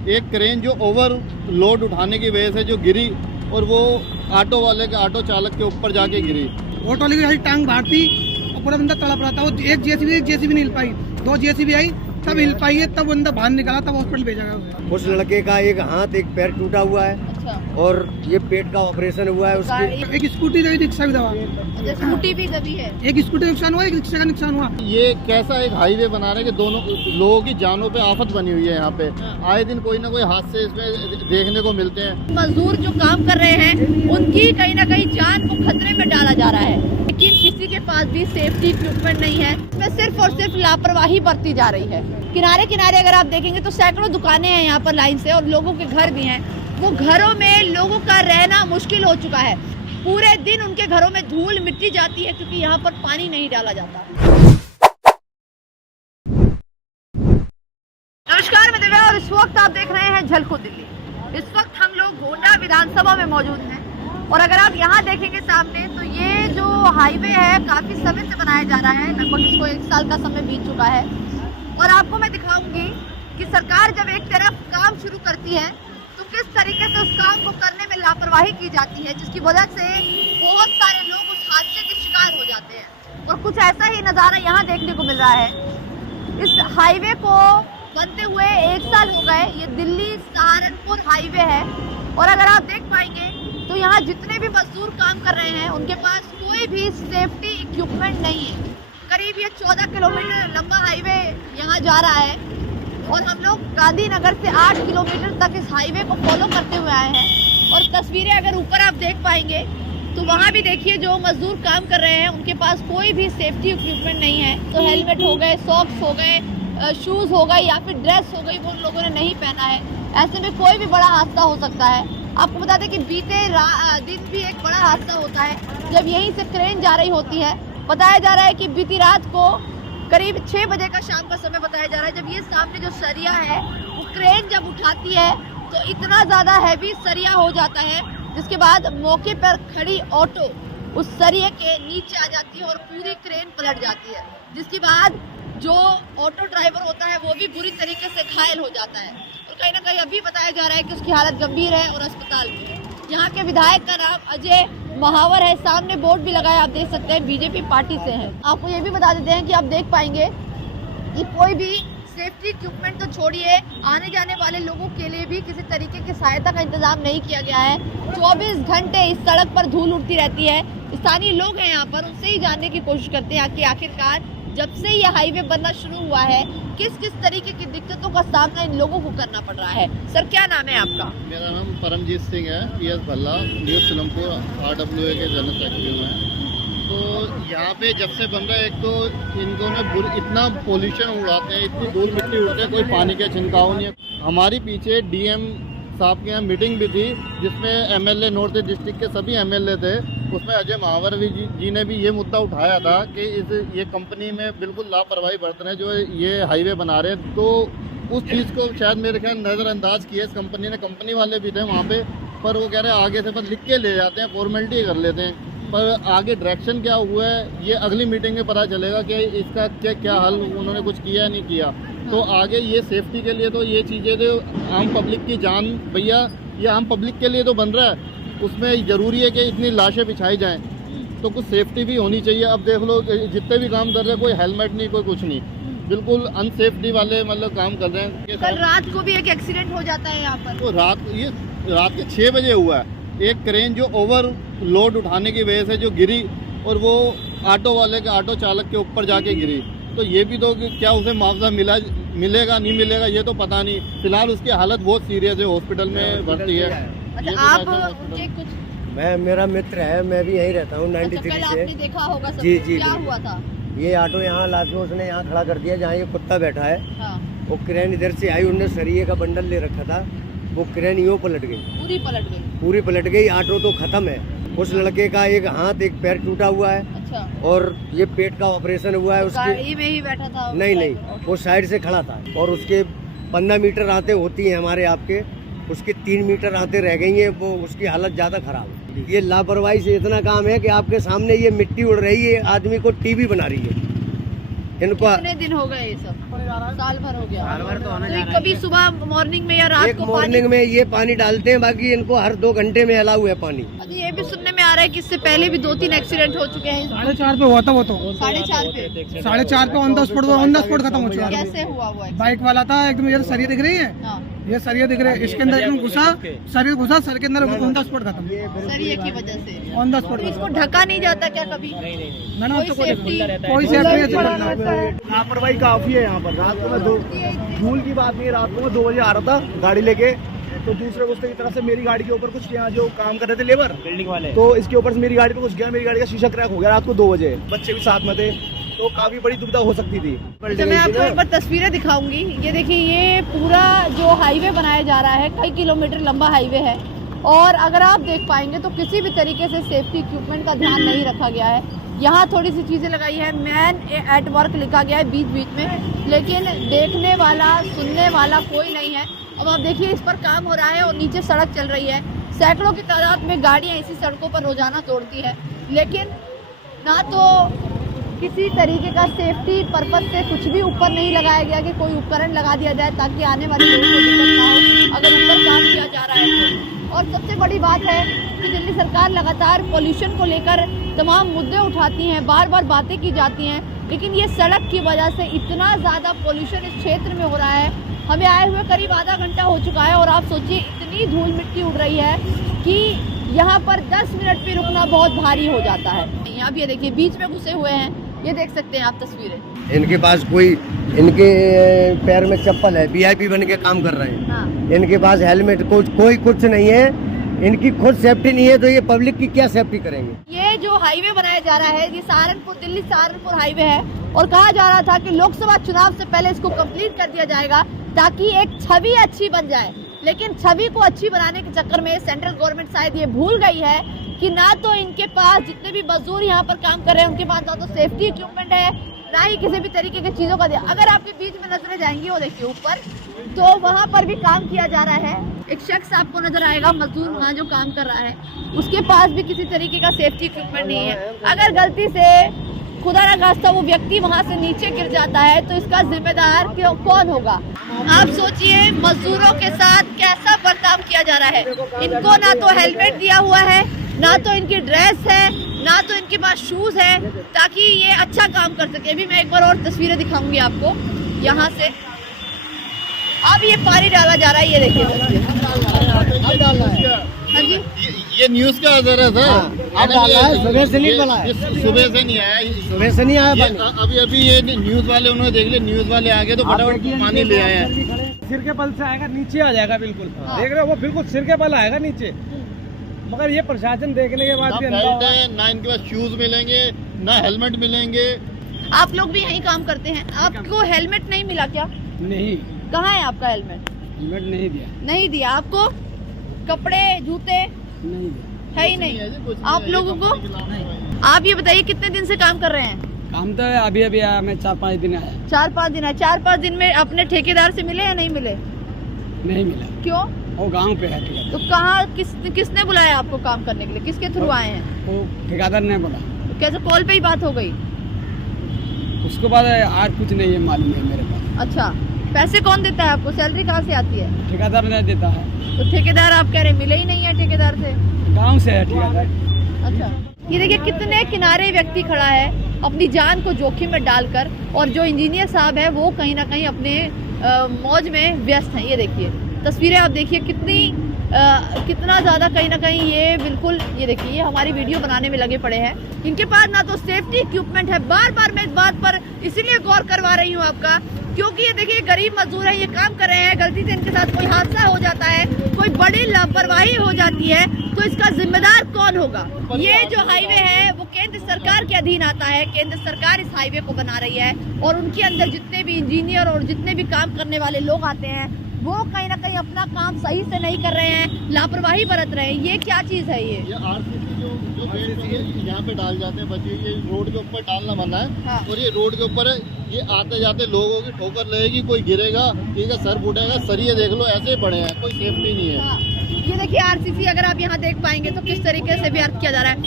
एक क्रेन जो ओवरलोड उठाने की वजह से जो गिरी और वो ऑटो चालक के ऊपर जाके गिरी। ऑटो वाले की टांग बाहर थी और पूरा बंदा तड़प रहा था। वो एक जेसीबी नहीं हिल पाई, 2 जेसीबी आई तब हिल पाई है, तब बंदा बाहर निकला, तब हॉस्पिटल भेजा गया उसे। उस लड़के का एक हाथ एक पैर टूटा हुआ है। अच्छा। और ये पेट का ऑपरेशन हुआ है उसके। एक स्कूटी दबी, रिक्शा भी दबा। अच्छा, स्कूटी भी दबी है। एक स्कूटी का नुकसान हुआ, एक रिक्शा का नुकसान हुआ। ये कैसा एक हाईवे बना रहे हैं कि दोनों लोगों की जानों पे आफत बनी हुई है। यहाँ पे आए दिन कोई ना कोई हादसे इसमें देखने को मिलते हैं। मजदूर जो काम कर रहे हैं उनकी कहीं ना कहीं जान को खतरे में डाला जा रहा है, लेकिन किसी के पास भी सेफ्टी इक्विपमेंट नहीं है। इसमें सिर्फ और सिर्फ लापरवाही बरती जा रही है। किनारे किनारे अगर आप देखेंगे तो सैकड़ों दुकानें हैं यहाँ पर लाइन से, और लोगों के घर भी हैं। वो घरों में लोगों का रहना मुश्किल हो चुका है। पूरे दिन उनके घरों में धूल मिट्टी जाती है क्योंकि यहाँ पर पानी नहीं डाला जाता। नमस्कार, मैं दिव्या और इस वक्त आप देख रहे हैं झलको दिल्ली। इस वक्त हम लोग गोंडा विधानसभा में मौजूद हैं और अगर आप यहाँ देखेंगे सामने तो ये जो हाईवे है काफी समय से बनाया जा रहा है। लगभग इसको 1 साल का समय बीत चुका है और आपको मैं दिखाऊंगी कि सरकार जब एक तरफ काम शुरू करती है तो किस तरीके से उस काम को करने में लापरवाही की जाती है, जिसकी वजह से बहुत सारे लोग उस हादसे के शिकार हो जाते हैं। और कुछ ऐसा ही नज़ारा यहाँ देखने को मिल रहा है। इस हाईवे को बनते हुए 1 साल हो गए। ये दिल्ली सहारनपुर हाईवे है और अगर आप देख पाएंगे तो यहाँ जितने भी मजदूर काम कर रहे हैं उनके पास कोई भी सेफ्टी इक्विपमेंट नहीं है। करीब ये 14 किलोमीटर लंबा हाईवे यहाँ जा रहा है और हम लोग गांधीनगर से 8 किलोमीटर तक इस हाईवे को फॉलो करते हुए आए हैं। और तस्वीरें अगर ऊपर आप देख पाएंगे तो वहाँ भी देखिए जो मजदूर काम कर रहे हैं उनके पास कोई भी सेफ्टी इक्विपमेंट नहीं है। तो हेलमेट हो गए, सॉक्स हो गए, शूज़ हो गए या फिर ड्रेस हो गई, वो लोगों ने नहीं पहना है। ऐसे में कोई भी बड़ा हादसा हो सकता है। आपको बता दें कि बीते दिन भी एक बड़ा हादसा होता है जब यहीं से क्रेन जा रही होती है। बताया जा रहा है कि बीती रात को करीब 6 बजे का शाम का समय बताया जा रहा है, जब ये सामने जो सरिया है वो क्रेन जब उठाती है तो इतना ज़्यादा हैवी सरिया हो जाता है जिसके बाद मौके पर खड़ी ऑटो उस सरिये के नीचे आ जाती है और पूरी क्रेन पलट जाती है, जिसके बाद जो ऑटो ड्राइवर होता है वो भी बुरी तरीके से घायल हो जाता है। और कहीं ना कहीं अभी बताया जा रहा है कि उसकी हालत गंभीर है और अस्पताल में है। यहाँ के विधायक का नाम अजय महावर है। सामने बोर्ड भी लगा है, आप देख सकते हैं बीजेपी पार्टी से है। आपको ये भी बता देते हैं कि आप देख पाएंगे कि कोई भी सेफ्टी इक्विपमेंट तो छोड़िए, आने जाने वाले लोगों के लिए भी किसी तरीके की सहायता का इंतजाम नहीं किया गया है। 24 घंटे इस सड़क पर धूल उड़ती रहती है। स्थानीय लोग हैं यहाँ पर, उनसे ही जानने की कोशिश करते हैं कि आखिरकार जब से ये हाईवे बनना शुरू हुआ है किस किस तरीके की दिक्कतों का सामना इन लोगों को करना पड़ रहा है। सर, क्या नाम है आपका? मेरा नाम परमजीत सिंह है, PS Bhalla, news Seelampur RWA के जनरल सेक्रेटरी हैं। तो यहाँ पे जब से बन रहा है, एक तो इनको में इतना पोल्यूशन उड़ाते हैं, इतनी धूल मिट्टी उड़ते हैं, कोई पानी का छिड़काव नहीं है। हमारी पीछे DM साहब के यहाँ मीटिंग भी थी जिसमें MLA नॉर्थ डिस्ट्रिक्ट के सभी MLA थे। उसमें अजय महावर जी ने भी ये मुद्दा उठाया था कि ये कंपनी में बिल्कुल लापरवाही बरत रहे हैं जो ये हाईवे बना रहे हैं। तो उस चीज़ को शायद मेरे ख्याल नज़रअंदाज किया इस कंपनी ने। कंपनी वाले भी थे वहाँ पे, पर वो कह रहे हैं आगे से बस लिख के ले जाते हैं, फॉर्मेलिटी कर लेते हैं, पर आगे डायरेक्शन क्या हुआ है ये अगली मीटिंग में पता चलेगा कि इसका क्या हल उन्होंने कुछ किया नहीं किया। तो आगे ये सेफ्टी के लिए तो ये चीज़ें तो आम पब्लिक की जान, भैया ये आम पब्लिक के लिए तो बन रहा है, उसमें ज़रूरी है कि इतनी लाशें बिछाई जाएं तो कुछ सेफ्टी भी होनी चाहिए। अब देख लो जितने भी काम कर रहे हैं कोई हेलमेट नहीं, कोई कुछ नहीं, बिल्कुल अनसेफ्टी वाले मतलब काम कर रहे हैं। कल रात को भी एक एक्सीडेंट हो जाता है यहाँ पर। तो रात के 6 बजे हुआ है। एक क्रेन जो ओवरलोड उठाने की वजह से जो गिरी और वो ऑटो चालक के ऊपर जाके गिरी। तो ये भी तो क्या उसे मुआवजा मिलेगा नहीं मिलेगा ये तो पता नहीं। फिलहाल उसकी हालत बहुत सीरियस है, हॉस्पिटल में भर्ती है। अच्छा, आप उनके कुछ मेरा मित्र है, मैं भी यहीं रहता हूँ 93 कल से। आपने देखा होगा सब जी, कुछ। जी, क्या जी। हुआ था? ये ऑटो यहाँ लास्ट में उसने यहाँ खड़ा कर दिया जहाँ ये कुत्ता बैठा है। हाँ। वो क्रेन इधर से आई, उनने सरिये का बंडल ले रखा था, वो क्रेन यूँ पलट गई, पूरी पलट गई। ऑटो तो खत्म है। उस लड़के का एक हाथ एक पैर टूटा हुआ है। अच्छा। और ये पेट का ऑपरेशन हुआ है। उसके गाड़ी में ही बैठा था? नहीं, वो साइड से खड़ा था और उसके 15 मीटर आते होती है हमारे आपके, उसके 3 मीटर आते रह गई है। वो उसकी हालत ज़्यादा खराब है। ये लापरवाही से इतना काम है कि आपके सामने ये मिट्टी उड़ रही है, आदमी को टीबी बना रही है। इनको कितने दिन हो गए ये सब? साल भर हो गया। साल भर तो होने तो जा ये रहा है। कभी सुबह मॉर्निंग में या रात एक को मॉर्निंग में ये पानी डालते हैं, बाकी इनको हर 2 घंटे में अलाउ है पानी। पानी? ये भी सुनने में आ रहा है कि इससे पहले भी 2-3 एक्सीडेंट हो चुके हैं। 4:30 पे हुआ था वो तो, 4:30 पे 4:30 पे ऑन द स्पॉट खत्म हो चुका है। कैसे हुआ वो accident? बाइक वाला था एकदम, ये सरिया दिख रही है, हाँ, ये सरिया दिख रहे हैं, इसके अंदर एकदम घुसा, सरिया घुसा, सर के अंदर ऑन द स्पॉट खत्म, सर ये की वजह से। ऑन द स्पॉट तो इसको ढका नहीं जाता क्या कभी? मैंने कोई तो सेफ्टी? कोई सेफ्टी नहीं। लापरवाही काफी है यहाँ पर। रात को मैं धूल की बात नहीं है, रात को मैं 2 बजे आ रहा था गाड़ी लेके, तो दूसरे दोस्तों की तरफ से मेरी गाड़ी के ऊपर कुछ यहाँ जो काम कर रहे थे लेबर बिल्डिंग वाले, तो इसके ऊपर से मेरी गाड़ी पे कुछ गया, मेरी गाड़ी का शीशा क्रैक हो गया रात को 2 बजे, बच्चे भी साथ में थे, तो काफी बड़ी दुविधा हो सकती थी। अच्छा, मैं आपको एक बार तस्वीरें दिखाऊंगी। ये देखिए, ये पूरा जो हाईवे बनाया जा रहा है, कई किलोमीटर लंबा हाईवे है, और अगर आप देख पाएंगे तो किसी भी तरीके से सेफ्टी इक्विपमेंट का ध्यान नहीं रखा गया है। यहाँ थोड़ी सी चीज़ें लगाई है, मैन एट वर्क लिखा गया है बीच बीच में, लेकिन देखने वाला सुनने वाला कोई नहीं है। अब आप देखिए, इस पर काम हो रहा है और नीचे सड़क चल रही है, सैकड़ों की तादाद में गाड़ियाँ इसी सड़कों पर रोजाना दौड़ती है, लेकिन ना तो किसी तरीके का सेफ्टी पर्पज से कुछ भी ऊपर नहीं लगाया गया कि कोई उपकरण लगा दिया जाए ताकि आने वाले लोगों को दिक्कत ना हो अगर ऊपर काम किया जा रहा है तो। और सबसे बड़ी बात है कि दिल्ली सरकार लगातार पॉल्यूशन को लेकर तमाम मुद्दे उठाती हैं, बार बार बातें की जाती हैं, लेकिन ये सड़क की वजह से इतना ज़्यादा पॉल्यूशन इस क्षेत्र में हो रहा है। हमें आए हुए करीब आधा घंटा हो चुका है और आप सोचिए इतनी धूल मिट्टी उड़ रही है कि यहाँ पर 10 मिनट भी रुकना बहुत भारी हो जाता है। यहाँ भी ये देखिए, बीच में घुसे हुए हैं, ये देख सकते हैं आप तस्वीरें। इनके पास कोई, इनके पैर में चप्पल है, वीआईपी बन के काम कर रहे हैं। हाँ। इनके पास हेलमेट कोई कुछ नहीं है, इनकी खुद सेफ्टी नहीं है, तो ये पब्लिक की क्या सेफ्टी करेंगे? ये जो हाईवे बनाया जा रहा है, ये सहारनपुर दिल्ली सहारनपुर हाईवे है, और कहा जा रहा था कि लोकसभा चुनाव से पहले इसको कंप्लीट कर दिया जाएगा ताकि एक छवि अच्छी बन जाए। लेकिन छवि को अच्छी बनाने के चक्कर में सेंट्रल गवर्नमेंट शायद ये भूल गई है कि ना तो इनके पास, जितने भी मजदूर यहाँ पर काम कर रहे हैं, उनके पास ना तो सेफ्टी इक्विपमेंट है, ना ही किसी भी तरीके की चीजों का दिया। अगर आपके बीच में नजरें जाएंगी, वो देखिए ऊपर, तो वहाँ पर भी काम किया जा रहा है। एक शख्स आपको नजर आएगा, मजदूर वहाँ जो काम कर रहा है, उसके पास भी किसी तरीके का सेफ्टी इक्विपमेंट नहीं है। अगर गलती से खुदा ना खास्ता वो व्यक्ति वहाँ से नीचे गिर जाता है तो इसका जिम्मेदार कौन होगा? आप सोचिए मजदूरों के साथ कैसा बर्ताव किया जा रहा है। इनको ना तो हेलमेट दिया हुआ है, ना तो इनकी ड्रेस है, ना तो इनके पास शूज है ताकि ये अच्छा काम कर सके। अभी मैं एक बार और तस्वीरें दिखाऊंगी आपको यहाँ से। अब ये पानी डाला जा रहा है, ये देखिए। हाँ जी, ये न्यूज का असर है सर। अब डाला है, सुबह से नहीं डाला है। सुबह से नहीं आया, सुबह से नहीं आया ये पानी। अभी ये न्यूज वाले उन्होंने देख लिया, न्यूज वाले आ गए तो फटाफट पानी ले आए हैं। सिर के बल से आएगा, नीचे आ जाएगा बिल्कुल। हाँ। देख रहे हो, वो बिल्कुल सिर के बल आएगा नीचे। मगर ये प्रशासन देखने के बाद ना भी बेल्ट है, ना इनके पास शूज मिलेंगे, ना हेलमेट मिलेंगे। आप लोग भी यहीं काम करते हैं, आपको हेलमेट नहीं मिला क्या? नहीं, कहाँ है आपका हेलमेट? हेलमेट नहीं दिया, नहीं दिया आपको? कपड़े जूते नहीं दिया। है ही नहीं आप लोगों को? आप ये बताइए कितने दिन से काम कर रहे हैं? काम तो अभी अभी आया, मैं 4-5 दिन आया, 4-5 दिन है। 4-5 दिन में अपने ठेकेदार से मिले या नहीं मिले? नहीं मिला। क्यों? वो गांव पे है ठेकेदार, तो कहाँ किसने बुलाया आपको काम करने के लिए? किसके थ्रू आए हैं? वो ठेकेदार ने बोला। तो कैसे कॉल पे ही बात हो गई? उसके बाद और कुछ नहीं है मालूम है मेरे पास। अच्छा, पैसे कौन देता है आपको? सैलरी कहाँ से आती है? ठेकेदार ने देता है। तो ठेकेदार आप कह रहे मिले ही नहीं है ठेकेदार से? गांव से है ठेकेदार। अच्छा, ये देखिए कितने किनारे व्यक्ति खड़ा है अपनी जान को जोखिम में डालकर, और जो इंजीनियर साहब है वो कहीं ना कहीं अपने मौज में व्यस्त हैं। ये देखिए तस्वीरें, आप देखिए कितना ज़्यादा कहीं ना कहीं ये बिल्कुल, ये देखिए ये हमारी वीडियो बनाने में लगे पड़े हैं। इनके पास ना तो सेफ्टी इक्विपमेंट है। बार बार मैं इस बात पर इसीलिए गौर करवा रही हूँ आपका, क्योंकि ये देखिए गरीब मजदूर है, ये काम कर रहे हैं, गलती से इनके साथ कोई हादसा हो जाता है, कोई बड़ी लापरवाही हो जाती है, तो इसका जिम्मेदार कौन होगा? ये जो हाईवे है वो केंद्र सरकार के अधीन आता है। केंद्र सरकार इस हाईवे को बना रही है, और उनके अंदर जितने भी इंजीनियर और जितने भी काम करने वाले लोग आते हैं वो कहीं ना कहीं अपना काम सही से नहीं कर रहे हैं, लापरवाही बरत रहे हैं। ये क्या चीज है? ये आरसीसी जो बेल्ट यहाँ पे डाल जाते हैं बच्चे, ये रोड के ऊपर डालना मना है। हाँ। और ये रोड के ऊपर ये आते जाते लोगों की ठोकर लगेगी, कोई गिरेगा, ठीक है, सर फूटेगा, सरिये देख लो ऐसे बड़े हैं, कोई सेफ्टी नहीं है। हाँ, ये देखिए आरसीसी, अगर आप यहाँ देख पाएंगे तो किस तरीके से व्यर्थ किया जा रहा है।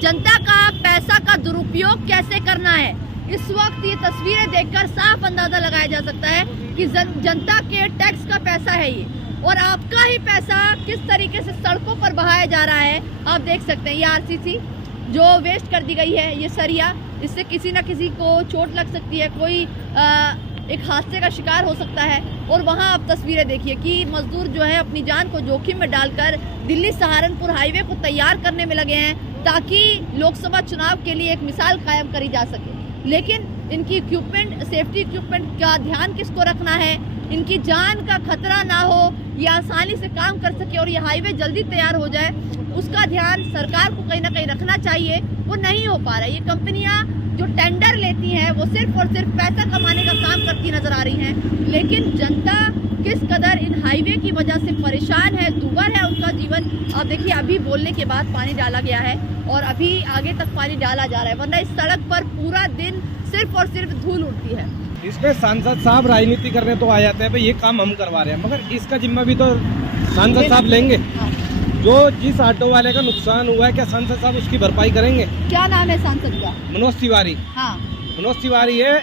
जनता का पैसा का दुरुपयोग कैसे करना है, इस वक्त ये तस्वीरें देखकर साफ अंदाजा लगाया जा सकता है कि जनता के टैक्स का पैसा है ये, और आपका ही पैसा किस तरीके से सड़कों पर बहाया जा रहा है आप देख सकते हैं। ये आरसीसी जो वेस्ट कर दी गई है, ये सरिया, इससे किसी न किसी को चोट लग सकती है, कोई एक हादसे का शिकार हो सकता है। और वहाँ आप तस्वीरें देखिए कि मजदूर जो है अपनी जान को जोखिम में डालकर दिल्ली सहारनपुर हाईवे को तैयार करने में लगे हैं ताकि लोकसभा चुनाव के लिए एक मिसाल कायम करी जा सके। लेकिन इनकी इक्विपमेंट, सेफ्टी इक्विपमेंट का ध्यान किसको रखना है, इनकी जान का खतरा ना हो, ये आसानी से काम कर सके और ये हाईवे जल्दी तैयार हो जाए, उसका ध्यान सरकार को कहीं ना कहीं रखना चाहिए। वो नहीं हो पा रहा है। ये कंपनियां जो टेंडर लेती हैं वो सिर्फ और सिर्फ पैसा कमाने का काम करती नजर आ रही हैं, लेकिन जनता किस कदर इन हाईवे की वजह से परेशान है, दुर्भर है उनका जीवन। अब देखिए अभी बोलने के बाद पानी डाला गया है और अभी आगे तक पानी डाला जा रहा है, वरना इस सड़क पर पूरा दिन सिर्फ और सिर्फ धूल उड़ती है। इसमें सांसद साहब राजनीति करने तो आ जाते हैं, भाई ये काम हम करवा रहे हैं, मगर इसका जिम्मा भी तो सांसद साहब लेंगे। जो जिस ऑटो वाले का नुकसान हुआ है, क्या सांसद साहब उसकी भरपाई करेंगे? क्या नाम है सांसद का? मनोज तिवारी। हाँ, मनोज तिवारी है।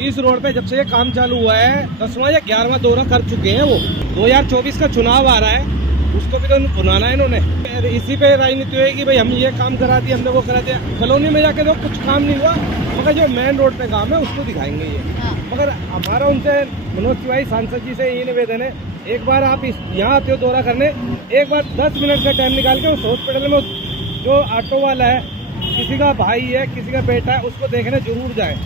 इस रोड पे जब से ये काम चालू हुआ है 10वां या 11वां दौरा कर चुके हैं। वो 2024 का चुनाव आ रहा है, उसको भी तो बुलाना है इन्होंने। इसी पे राजनीति हुई कि भाई हम ये काम करा दिया, हमने वो करा दिया। कॉलोनी में जाके तो कुछ काम नहीं हुआ, मगर जो मेन रोड पे काम है उसको दिखाएंगे ये। मगर हमारा उनसे मनोज तिवारी सांसद जी से ये निवेदन है, एक बार आप यहाँ आते हो दौरा करने, एक बार 10 मिनट का टाइम निकाल के उस हॉस्पिटल में जो ऑटो वाला है, किसी का भाई है, किसी का बेटा है, उसको देखने जरूर जाए।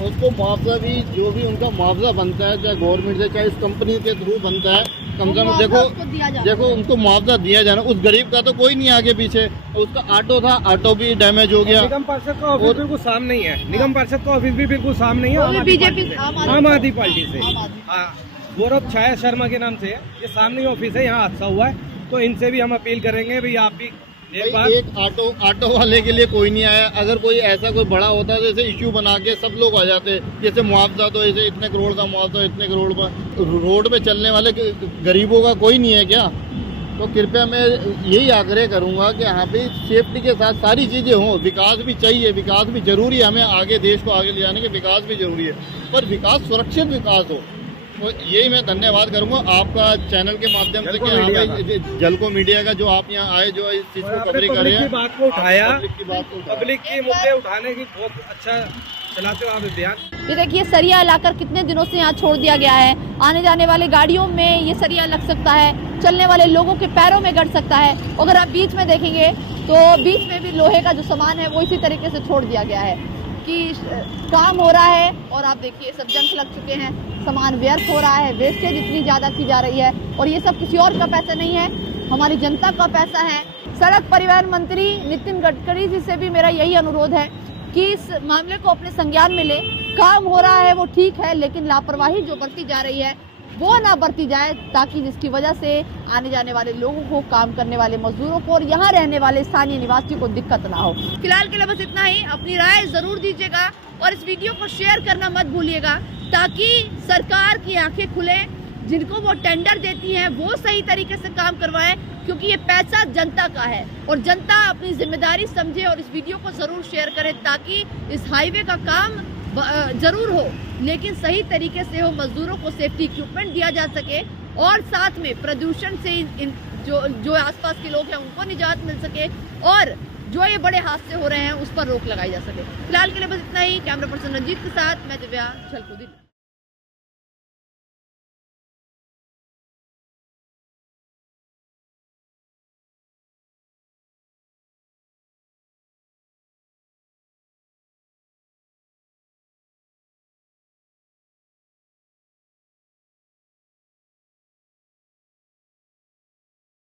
उसको मुआवजा भी, जो भी उनका मुआवजा बनता है, चाहे गवर्नमेंट से चाहे इस कंपनी के थ्रू बनता है, कम से कम देखो उनको मुआवजा दिया जाना। उस गरीब का तो कोई नहीं आगे पीछे, उसका ऑटो था, ऑटो भी डैमेज हो गया। निगम पार्षद का ऑफिस बिल्कुल सामने नहीं है, निगम पार्षद का ऑफिस भी बिल्कुल सामने नहीं है, बीजेपी आम आदमी पार्टी से गौरव छाया शर्मा के नाम से है, ये सामने ऑफिस है, यहाँ हादसा हुआ है। तो इनसे भी हम अपील करेंगे भाई आप भी एक ऑटो वाले के लिए कोई नहीं आया। अगर कोई ऐसा कोई बड़ा होता है तो ऐसे इश्यू बना के सब लोग आ जाते, जैसे मुआवजा तो ऐसे इतने करोड़ का मुआवजा, इतने करोड़ का। रोड पे चलने वाले गरीबों का कोई नहीं है क्या? तो कृपया मैं यही आग्रह करूंगा कि यहाँ पे सेफ्टी के साथ सारी चीज़ें हों। विकास भी चाहिए, विकास भी जरूरी है, हमें आगे देश को आगे ले जाने के विकास भी जरूरी है, पर विकास सुरक्षित विकास हो। तो यही मैं धन्यवाद करूंगा आपका चैनल के माध्यम से कि यहाँ पे जलको मीडिया का जो आप यहाँ आए, जो इस चीज को कवरेज कर रहे हैं, बात को उठाया, पब्लिक के मुद्दे उठाने की बहुत अच्छा चलाते हो आप अभियान। ये देखिए सरिया लाकर कितने दिनों से यहाँ छोड़ दिया गया है। आने जाने वाले गाड़ियों में ये सरिया लग सकता है, चलने वाले लोगों के पैरों में गड़ सकता है। अगर आप बीच में देखेंगे तो बीच में भी लोहे का जो सामान है वो इसी तरीके से छोड़ दिया गया है कि काम हो रहा है। और आप देखिए सब जंग लग चुके हैं, सामान व्यर्थ हो रहा है, वेस्टेज इतनी ज़्यादा की जा रही है, और ये सब किसी और का पैसा नहीं है, हमारी जनता का पैसा है। सड़क परिवहन मंत्री नितिन गडकरी जी से भी मेरा यही अनुरोध है कि इस मामले को अपने संज्ञान में ले। काम हो रहा है वो ठीक है, लेकिन लापरवाही जो बरती जा रही है वो ना बरती जाए, ताकि जिसकी वजह से आने जाने वाले लोगों को, काम करने वाले मजदूरों को और यहाँ रहने वाले स्थानीय निवासियों को दिक्कत ना हो। फिलहाल के लिए बस इतना ही। अपनी राय जरूर दीजिएगा और इस वीडियो को शेयर करना मत भूलिएगा, ताकि सरकार की आंखें खुले, जिनको वो टेंडर देती हैं वो सही तरीके से काम करवाएं, क्योंकि ये पैसा जनता का है और जनता अपनी जिम्मेदारी समझे। और इस वीडियो को जरूर शेयर करें ताकि इस हाईवे का काम जरूर हो, लेकिन सही तरीके से हो, मजदूरों को सेफ्टी इक्विपमेंट दिया जा सके और साथ में प्रदूषण से जो आसपास के लोग हैं उनको निजात मिल सके, और जो ये बड़े हादसे हो रहे हैं उस पर रोक लगाई जा सके। फिलहाल के लिए बस इतना ही। कैमरा पर्सन रंजीत के साथ मैं दिव्या, झलको दिल्ली।